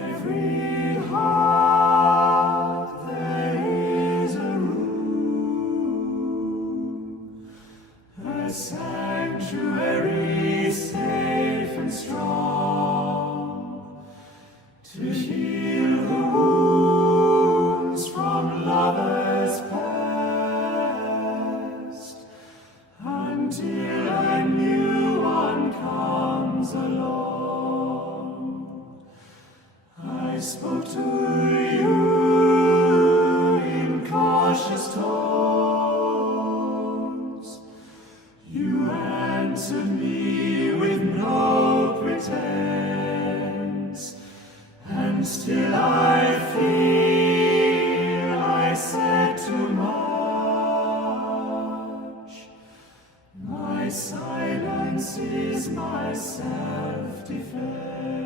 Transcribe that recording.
every heart there is a room, a sanctuary safe and strong, to heal the wounds from lovers past, until a new one comes along. I spoke to you in cautious tones. You answered me with no pretense, and still I fear I said too much. My silence is my self-defense.